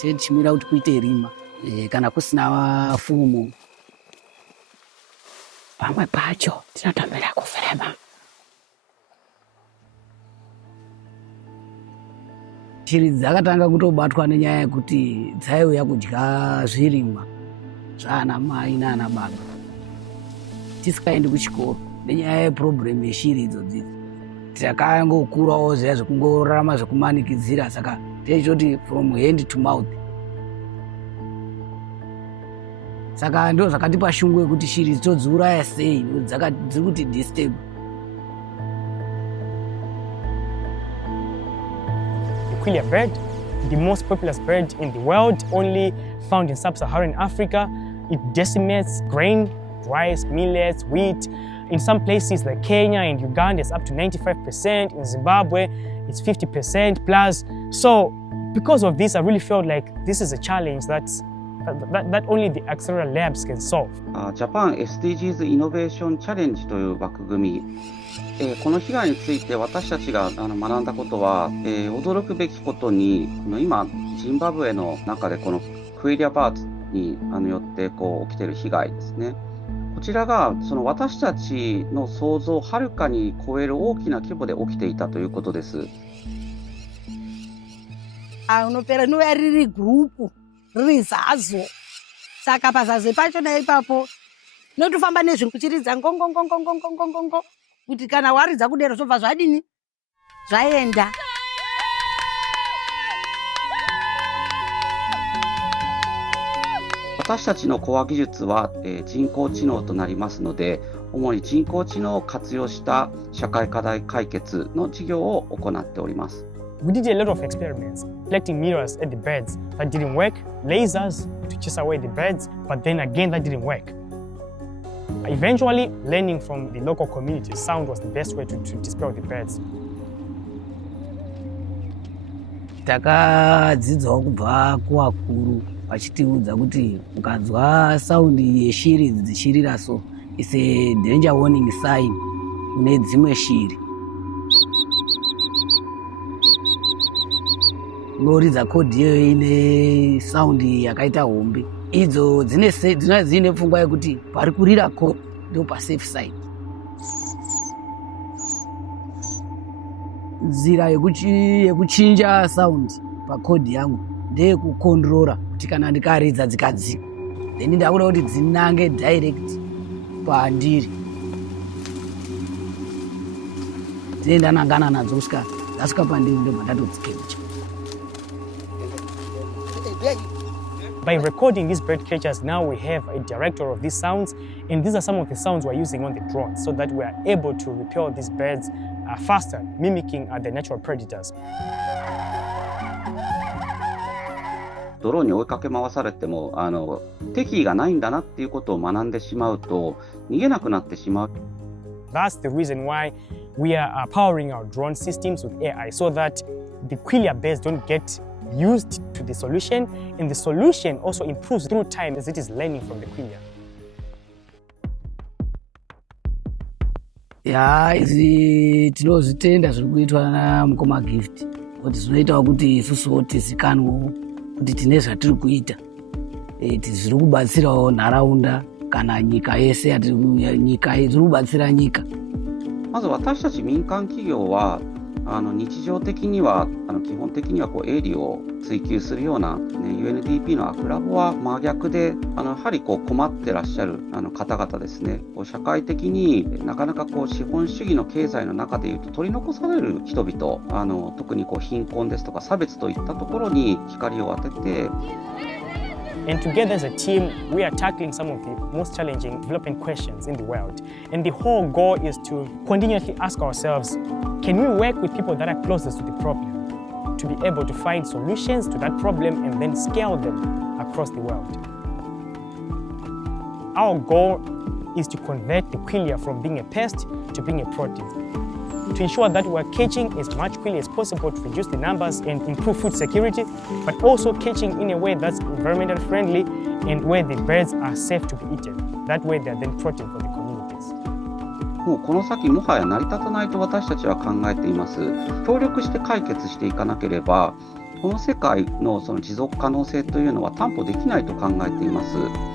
tichimira kuti kuite rima kana kusina fumo. Pamwe pacho tinotomera kufema. Shiri dzakatanga kutobatwa nenyaya yekuti dzaiuya kudya zvirimwa zvaana mai naana baba tisikaendi kuchikoro nenyaya yeproblemu yeshiri idzodzo. Takangokurawo zviya zvekungorarama zvekumanikidzira, saka techoti from hand to mouth. Saka ndo zvakatipa shungu yekuti shiri todziuraya sei dziri kuti disturb. The Quelea bird, the most populous bird in the world, only found in sub-Saharan Africa. It decimates grain, rice, millets, wheat. In some places like Kenya and Uganda, it's up to 95%. In Zimbabwe, it's 50% plus. So because of this, I really felt like this is a challenge that only the Accelerator Labs can solve. Japan SDGs Innovation Challenge という枠組み、この被害について私たちが学んだことは、驚くべきことに今ジンバブエの中でこのクエリアバーズによって起きている被害ですね。こちらがその私たちの想像をはるかに超える大きな規模で起きていたということです。Unopera nuya riri gurupu riri zazo, saka pazaze pacho na ipapo notofamba nezvinhu kuchiridza ngongongongongongongongongo kuti kana waridza kudero zvobva zvadini zvaenda. 私たちのコア技術は、人工知能となりますので、主に人工知能を活用した社会課題解決の事業を行っております。 We did a lot of experiments, collecting mirrors at the birds. That didn't work. Lasers to chase away the birds, but then again that didn't work. Eventually, learning from the local community, sound was the best way to dispel the birds. Takadzidzwa kubva kuvakuru vachitiudza kuti ukadzwa saundi yeshiri dzichirira so, it's a danger warning sign kune dzimwe shiri. Unoridza kodhi iyoyo ine saundi yakaita hombe. Idzo dzine pfungwa yekuti pari kurira ko ndo pa safe side. Nzira yekuchinja saundi pakodhi yangu ndeyekukondorora kuti kana ndikaridza dzikadzika then ndakuda kuti dzinange direct pandiri. Dzine ndanangana nadzo kusvika dzasvika pandiri ndobva ndatodzikecha. By recording these bird catchers, now we have a director of these sounds, and these are some of the sounds we're using on the drone so that we are able to repel these birds faster, mimicking the natural predators. ドローンに追いかけ回されても敵意がないんだなっていうことを学んでしまうと逃げなくなってしまう。 That's the reason why we are powering our drone systems with AI so that the Quelea birds don't get used to the solution, and the solution also improves through time as it is learning from the Quelea. Izvi tinozvitenda zviri kuitwa namukoma gift kuti zvinoitawo kuti isusuwo tizikanwewo kuti tine zvatiri kuita, zviri kubatsirawo nharaunda kana nyika yese nyika zviri kubatsira nyika. まず私たち民間企業は日常的には基本的には営利を追求するような、UNDP のアクラボは真逆でやはり困ってらっしゃる方々ですね。社会的になかなか資本主義の経済の中でいうと取り残される人々、特に貧困ですとか差別といったところに光を当てて。 And together as a team, we are tackling some of the most challenging development questions in the world. And the whole goal is to continuously ask ourselves, can we work with people that are closest to the problem to be able to find solutions to that problem and then scale them across the world? Our goal is to convert the Quelea from being a pest to being a produce, to ensure that we're catching as much Quelea as possible to reduce the numbers and improve food security, but also catching in a way that's environmentally friendly and where the birds are safe to be eaten. That way they're then protein for the communities. もうこの先もはや成り立たないと私たちは考えています。協力して解決していかなければ、この世界のその持続可能性というのは担保できないと考えています。